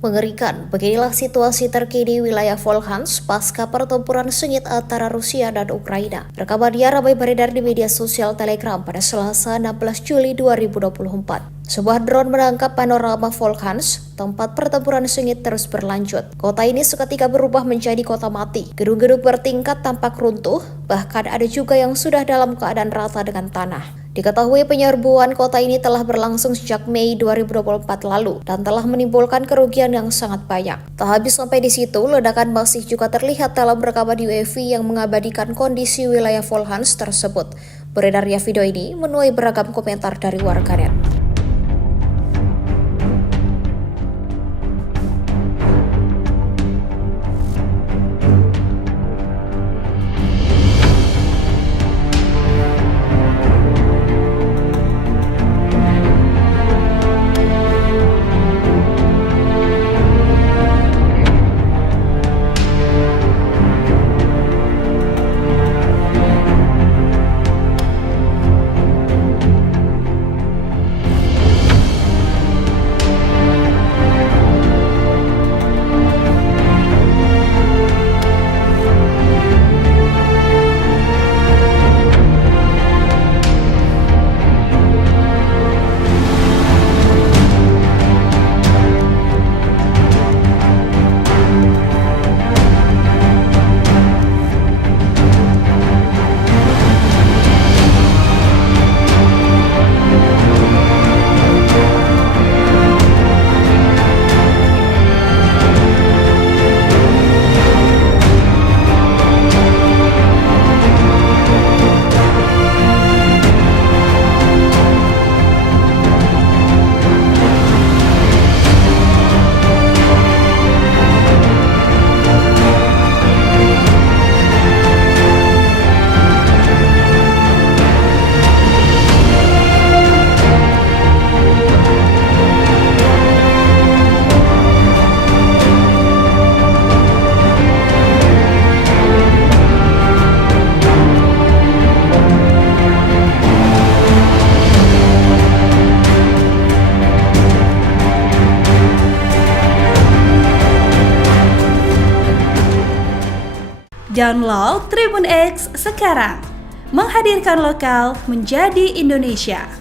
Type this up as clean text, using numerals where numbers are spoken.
Mengerikan, beginilah situasi terkini wilayah Volkhans pasca pertempuran sengit antara Rusia dan Ukraina. Rekamannya ramai beredar di media sosial Telegram pada Selasa 16 Juli 2024. Sebuah drone menangkap panorama Volkhans, tempat pertempuran sengit terus berlanjut. Kota ini seketika berubah menjadi kota mati. Gedung-gedung bertingkat tampak runtuh, bahkan ada juga yang sudah dalam keadaan rata dengan tanah. Diketahui penyerbuan kota ini telah berlangsung sejak Mei 2024 lalu dan telah menimbulkan kerugian yang sangat banyak. Tak habis sampai di situ, ledakan masih juga terlihat dalam rekaman UAV yang mengabadikan kondisi wilayah Volkhans tersebut. Beredarnya video ini menuai beragam komentar dari warganet. Download Tribun X sekarang, menghadirkan lokal menjadi Indonesia.